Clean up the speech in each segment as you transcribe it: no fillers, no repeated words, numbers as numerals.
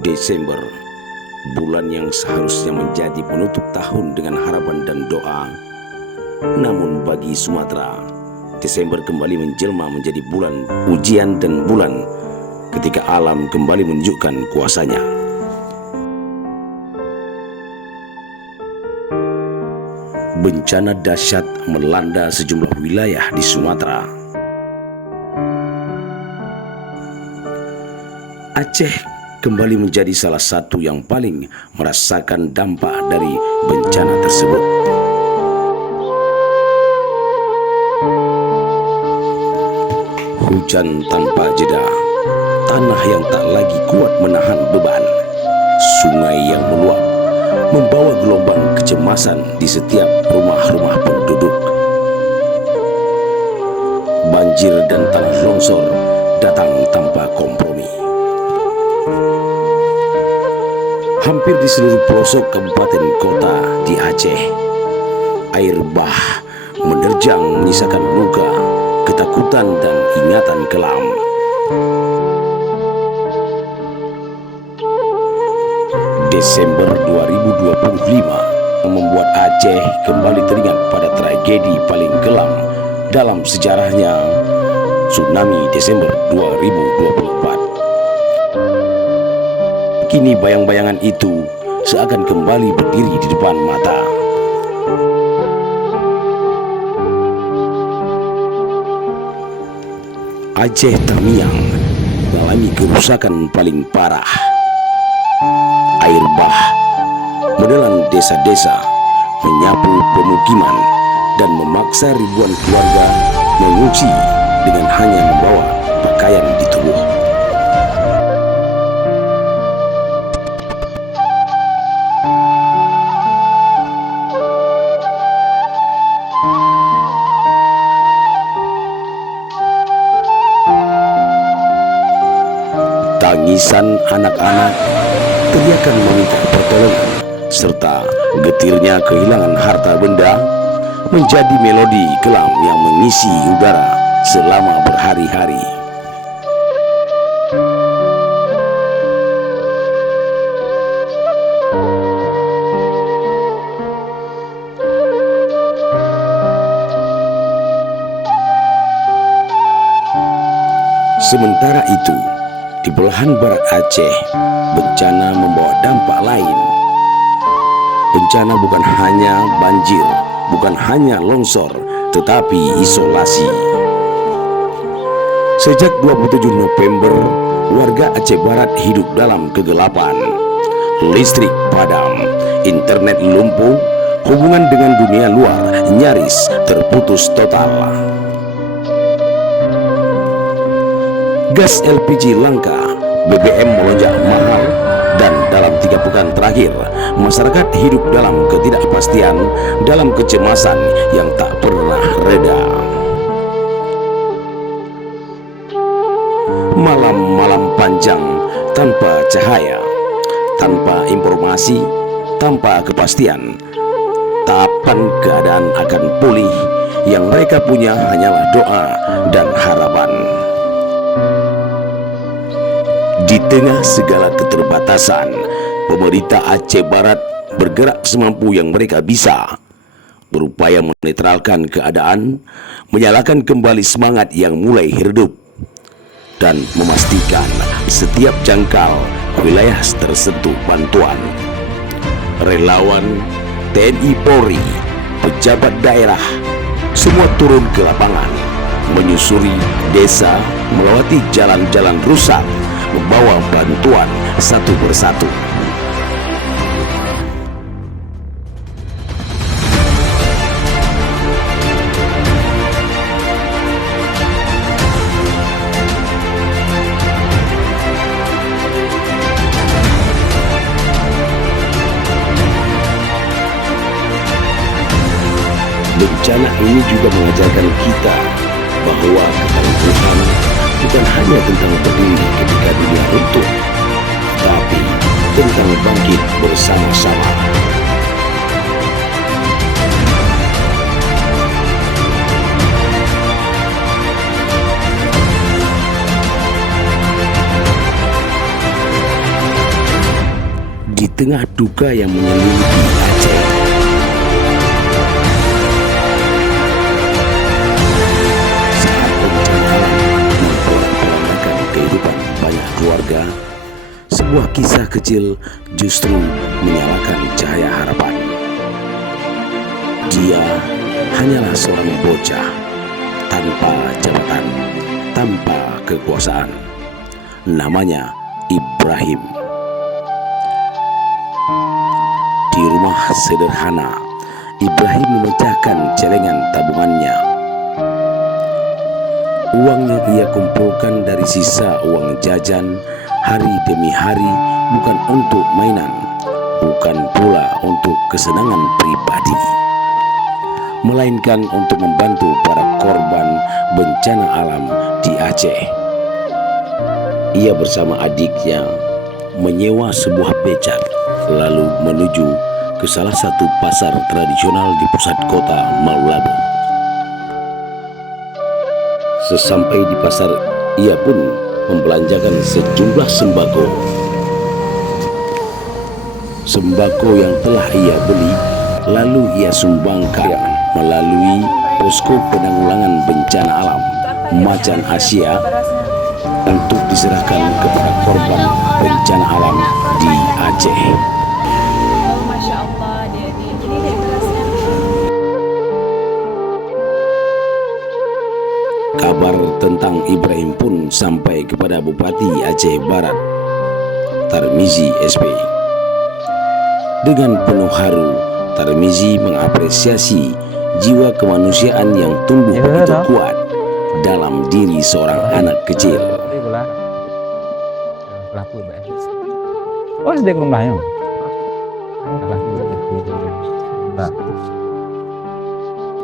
Desember, bulan yang seharusnya menjadi penutup tahun dengan harapan dan doa. Namun bagi Sumatera, Desember kembali menjelma menjadi bulan ujian dan bulan ketika alam kembali menunjukkan kuasanya. Bencana dahsyat melanda sejumlah wilayah di Sumatera. Aceh kembali menjadi salah satu yang paling merasakan dampak dari bencana tersebut. Hujan tanpa jeda, tanah yang tak lagi kuat menahan beban, sungai yang meluap, membawa gelombang kecemasan di setiap rumah-rumah penduduk. Banjir dan tanah longsor datang tanpa kompromi. Hampir di seluruh pelosok kabupaten kota di Aceh, air bah menerjang menyisakan luka, ketakutan dan ingatan kelam. Desember 2025 membuat Aceh kembali teringat pada tragedi paling kelam dalam sejarahnya, tsunami Desember 2024. Kini bayang-bayangan itu seakan kembali berdiri di depan mata. Aceh Tamiang mengalami kerusakan paling parah. Air bah menelan desa-desa, menyapu pemukiman, dan memaksa ribuan keluarga mengungsi dengan hanya membawa pakaian di tubuh. Tangisan anak-anak, teriakan meminta pertolongan, serta getirnya kehilangan harta benda menjadi melodi kelam yang mengisi udara selama berhari-hari. Sementara itu, di belahan barat Aceh, bencana membawa dampak lain. Bencana bukan hanya banjir, bukan hanya longsor, tetapi isolasi. Sejak 27 November, warga Aceh Barat hidup dalam kegelapan. Listrik padam, internet lumpuh, hubungan dengan dunia luar nyaris terputus total. Gas LPG langka, BBM melonjak mahal, dan dalam 3 pekan terakhir, masyarakat hidup dalam ketidakpastian, dalam kecemasan yang tak pernah reda. Malam-malam panjang tanpa cahaya, tanpa informasi, tanpa kepastian. Kapan keadaan akan pulih, yang mereka punya hanyalah doa dan harapan. Di tengah segala keterbatasan, pemerintah Aceh Barat bergerak semampu yang mereka bisa, berupaya menetralkan keadaan, menyalakan kembali semangat yang mulai redup, dan memastikan setiap jangkal wilayah tersentuh bantuan. Relawan, TNI Polri, pejabat daerah, semua turun ke lapangan, menyusuri desa, melewati jalan-jalan rusak, membawa bantuan satu persatu. Bencana ini juga mengajarkan kita bahwa ketangguhan bukan hanya tentang berdiri ketika dunia runtuh, tapi tentang bangkit bersama-sama. tengah duka yang menyelimuti Aceh, saat bencana alam memporak-porandakan kehidupan banyak keluarga, sebuah kisah kecil justru menyalakan cahaya harapan. Dia hanyalah seorang bocah tanpa jabatan, tanpa kekuasaan. Namanya Ibrahim. Di rumah sederhana, Ibrahim memecahkan celengan tabungannya. Uang yang ia kumpulkan dari sisa uang jajan hari demi hari bukan untuk mainan, bukan pula untuk kesenangan pribadi, melainkan untuk membantu para korban bencana alam di Aceh. Ia bersama adiknya menyewa sebuah becak lalu menuju ke salah satu pasar tradisional di pusat kota Maulabo. Sesampai di pasar, ia pun membelanjakan sejumlah sembako. Sembako yang telah ia beli lalu ia sumbangkan melalui posko penanggulangan bencana alam Macan Asia untuk diserahkan kepada korban bencana alam di Aceh. Masya Allah, jadi berasnya. Kabar tentang Ibrahim pun sampai kepada Bupati Aceh Barat, Tarmizi SP. Dengan penuh haru, Tarmizi mengapresiasi jiwa kemanusiaan yang tumbuh begitu kuat dalam diri seorang anak kecil. Oh, dia ke rumahnya.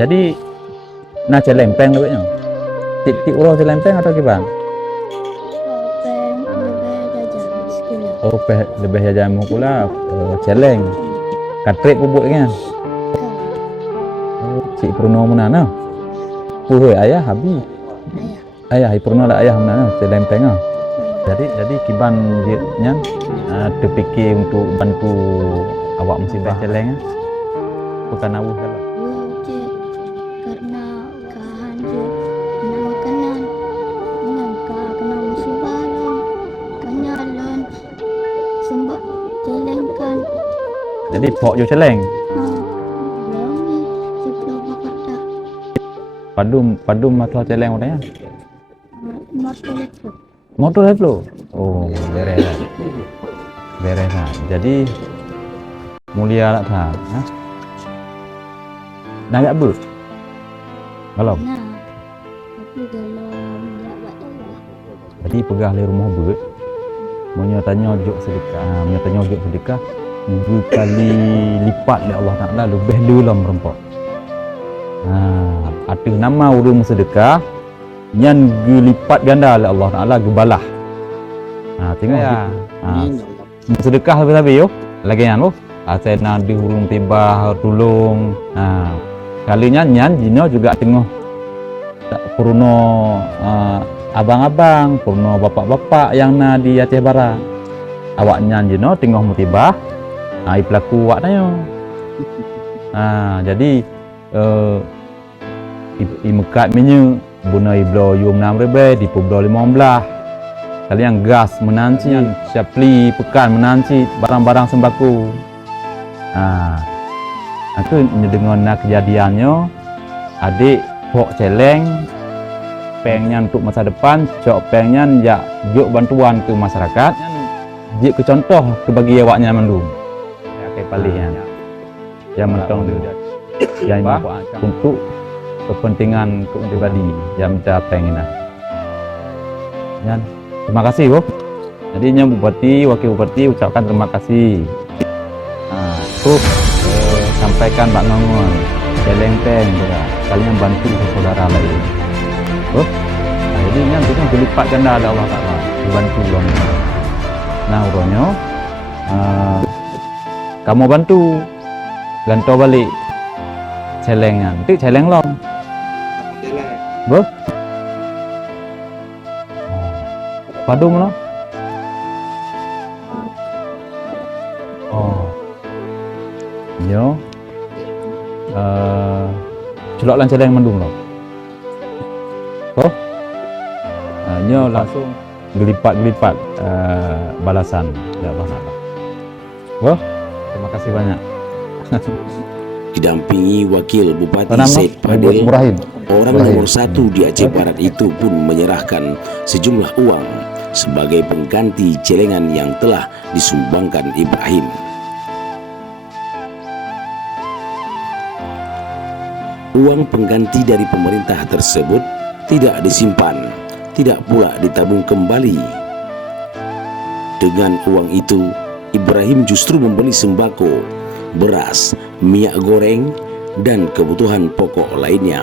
Jadi, nak celempeng lebihnya. Tik-tik ulo celempeng atau gimana? Oh, lebih jamu pula celeng. Katrik bubuknya. Oh, Cik Purno mana? Puhui ayah habis. Ayah Purno lah ayah mana? Celempeng ah. Jadi kiban dia terfikir untuk bantu awak musibah celeng bukan awak kalau. Karena kehancur kena makanan, kena musibah lah, kenyalan, sembah celengkan. Jadi pok jo celeng. Belum ni sebelum bakar dah. Padum masalah celeng orangnya. Motor itu. Motor itu. Oh, beres lah. Beres lah. Jadi mulia lah tak. Nak ber? Kalau. Nah, tapi kalau menjabat Allah. Jadi pegah le rumah ber. Munyo tanya juk sedekah. 2 kali lipat le Allah Taala lebih dalam rempok. Ada nama urung sedekah yang lipat ganda le Allah Taala gebalah. Tengok ya. Sedekah habis-habis yo. Lagi yang saya nak di urung tiba tolong. Kalinya nyan jino juga tengok purno abang-abang, purno bapak-bapak yang na di Aceh Barat. Awak nyan jino tengok mutibah. I pelaku awak tanya. Jadi i mekat menye buna iblo yum 6 di publo 15. Kalian gas menanci, syapli pekan menanci barang-barang sembako. Aku dengan kejadiannya adik pok celeng pengnya untuk masa depan, cok pengnya ya juk bantuan ke masyarakat. Jik ke contoh ke bagi awaknya mandu. Kayak palingnya. Yang mentong yang untuk kepentingan pribadi yang minta penginan. Yan. Terima kasih, Bu. Jadi yang Bupati, Wakil Bupati ucapkan terima kasih. Sampaikan Mbak Ngongon, celempeng juga. Kalian bantu saudara lain. Jadi yang itu berlipat ganda oleh Allah Taala, dibantu orang. Nah, uronyo, kamu bantu gantau balik celengnya. Nanti celeng long. Bu? Padum lo? Oh. nyo celok lan celeng mendung lo. Toh nyo langsung gelipat balasan tidak masalah. Wah, terima kasih banyak. Didampingi Wakil Bupati Nama Said Fadil, Ibrahim. orang nomor 1 di Aceh Barat itu pun menyerahkan sejumlah uang sebagai pengganti celengan yang telah disumbangkan Ibrahim. Uang pengganti dari pemerintah tersebut tidak disimpan, tidak pula ditabung kembali. Dengan uang itu, Ibrahim justru membeli sembako, beras, minyak goreng, dan kebutuhan pokok lainnya.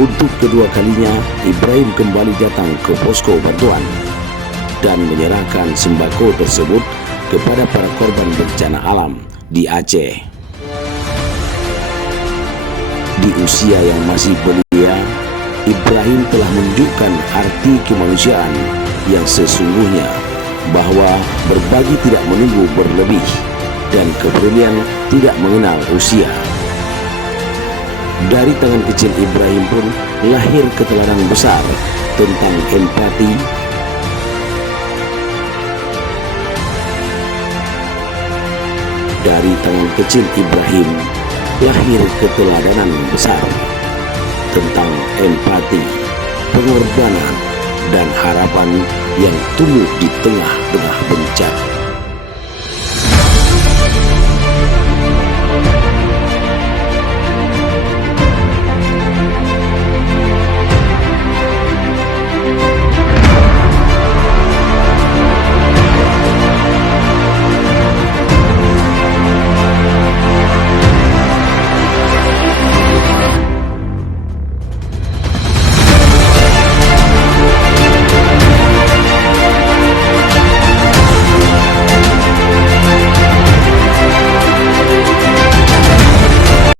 Untuk kedua kalinya, Ibrahim kembali datang ke posko bantuan dan menyerahkan sembako tersebut kepada para korban bencana alam di Aceh. Di usia yang masih belia, Ibrahim telah menunjukkan arti kemanusiaan yang sesungguhnya, bahwa berbagi tidak menunggu berlebih dan kepedulian tidak mengenal usia. Dari tangan kecil Ibrahim pun lahir keteladan besar tentang empati, dari tangan kecil Ibrahim lahir keteladanan besar tentang empati, pengorbanan, dan harapan yang tumbuh di tengah-tengah bencana.